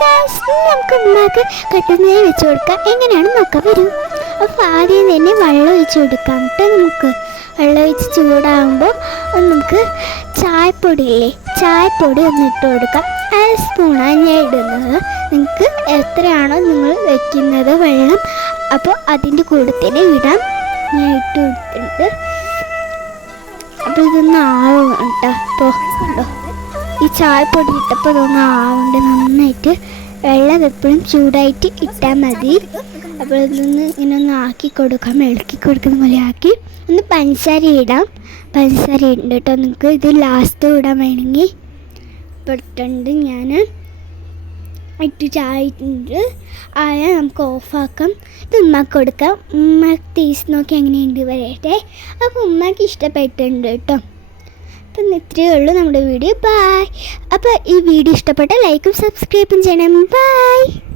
നമുക്ക് ഉമ്മാക്ക് കട്ടുന്നതിൽ വെച്ച് കൊടുക്കാം. എങ്ങനെയാണ് നോക്കാം, വരൂ. അപ്പോൾ ആദ്യം തന്നെ വെള്ളം ഒഴിച്ച് കൊടുക്കാം കേട്ടോ. നമുക്ക് വെള്ളം ഒഴിച്ച് ചൂടാകുമ്പോൾ നമുക്ക് ചായപ്പൊടിയില്ലേ, ചായപ്പൊടി ഒന്ന് ഇട്ട് കൊടുക്കാം. 1 സ്പൂണാണ് ഞാൻ ഇടുന്നത്. നിങ്ങൾക്ക് എത്രയാണോ നിങ്ങൾ വയ്ക്കുന്നത് വെള്ളം, അപ്പോൾ അതിൻ്റെ കൂടെ തന്നെ ഇടാം. ഞാൻ ഇട്ട് കൊടുത്തിട്ടുണ്ട്. അപ്പോൾ ഇതൊന്ന് ആവും കേട്ടോ. അപ്പോൾ കണ്ടോ, ഈ ചായപ്പൊടി ഇട്ടപ്പോൾ ഇതൊന്ന് ആവുന്നുണ്ട്. നന്നായിട്ട് വെള്ളം എപ്പോഴും ചൂടായിട്ട് ഇട്ടാൽ മതി. അപ്പോൾ ഇതൊന്ന് ഇങ്ങനെ ഒന്ന് ആക്കി കൊടുക്കാം, ഇളക്കി കൊടുക്കുന്ന പോലെ ആക്കി. ഒന്ന് പഞ്ചസാര ഇടാം. പഞ്ചസാര ഇടുന്നുണ്ട് കേട്ടോ. നിങ്ങൾക്ക് ഇത് ലാസ്റ്റ് ഇടാൻ വേണമെങ്കിൽ ഇപ്പോൾ ഇട്ടുണ്ട്. ഞാൻ ഇട്ട് ചായട്ടുണ്ട് ആയാൽ നമുക്ക് ഓഫാക്കാം. ഇത് ഉമ്മാക്ക് കൊടുക്കാം. ഉമ്മാക്ക് ടേസ്റ്റ് നോക്കി എങ്ങനെയുണ്ട് പറയട്ടെ. അപ്പോൾ ഉമ്മാക്ക് ഇഷ്ടപ്പെട്ടിട്ടുണ്ട് കേട്ടോ. അപ്പം ഇത്രയേ ഉള്ളൂ നമ്മുടെ വീഡിയോ. ബൈ. അപ്പോൾ ഈ വീഡിയോ ഇഷ്ടപ്പെട്ട ലൈക്കും സബ്സ്ക്രൈബും ചെയ്യണം. ബൈ.